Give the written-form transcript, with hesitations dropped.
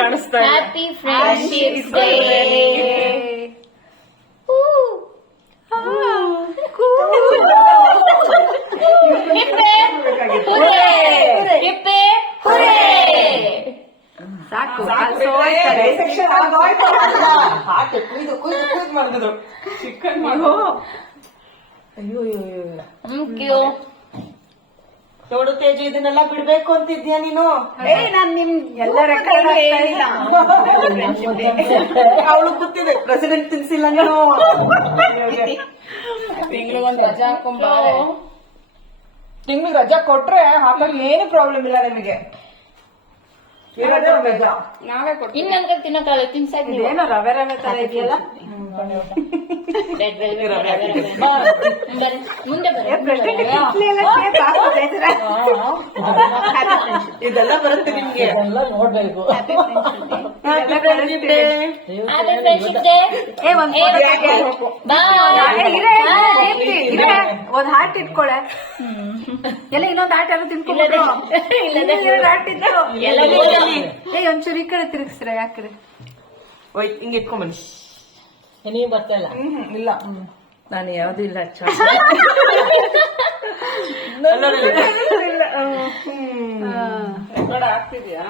ಕಾಣಿಸ್ತಾ ಇದೆ. Happy friendship day. ಸಾಕು ಹಾಕಿ ಕುಯ್ದು ಮಾಡಿದ್ರು ಚಿಕನ್ ಅಯ್ಯೋ ಥ್ಯಾಂಕ್ ಯು. ನೋಡು ತೇಜು, ಇದನ್ನೆಲ್ಲ ಬಿಡ್ಬೇಕು ಅಂತಿದ್ಯಾ ನೀನು? ನಾನ್ ನಿಮ್ ಎಲ್ಲ ರೆಕಾರ್ಡ್ ಅವಳು ಗೊತ್ತಿದೆ ಪ್ರೆಸಿಡೆಂಟ್ ತಿನ್ಸಿಲ್ಲ ನಾನು. ತಿಂಗ್ಳಿಗೆ ಒಂದ್ ರಜಾ ಹಾಕೊಂಬಾರೆ. ತಿಂಗ್ಳಿಗೆ ರಜಾ ಕೊಟ್ರೆ ಹಾಕಕ್ ಏನು ಪ್ರಾಬ್ಲಮ್ ಇಲ್ಲ ನಿಮಗೆ. ಇರೋದೇ ಒಂದ್ ರಜಾ. ನಾವೇ ಕೊಡ್ತೀವಿ. ಇನ್ನೊಂದ್ರೆ ತಿನ್ನಕ್ಕಾಗಲ್ಲ, ತಿನ್ಸಾಕ್ ನೀವು. ಇದೇನೋ ರವೆ ರವೆ ತರ ಇದೆಯಲ್ಲ. ರೆಡ್ ವೆಲ್ವೆಟ್ ಮುಂದೆ ಇದೆಲ್ಲ ಬರುತ್ತೆ ನಿಮ್ಗೆ. ನೋಡ್ಬೇಕು. Happy friendship day. ಒಂದ್ ಹಾರ್ಟ್ ಇಟ್ಕೊಳೆ. ಎಲ್ಲ ಇನ್ನೊಂದ್ ಹಾರ್ಟ್ ಯಾರು ತಿನ್ಕೊಂಡ್ರು. ಹಾರ್ಟ್ ಇತ್ತು. ಒಂಚೂರು ಈ ಕಡೆ ತಿರುಗಿಸ್ರ ಯಾಕ್ರೆ. ಓಯ್, ಹಿಂಗೆ ಇಟ್ಕೊಂಬನ್ನಿ. ನೀವು ಬರ್ತಾ ಇಲ್ಲ. ಇಲ್ಲ, ನಾನು ಯಾವ್ದು ಇಲ್ಲ. ರೆಕಾರ್ಡ್ ಆಗ್ತಿದ್ಯಾ?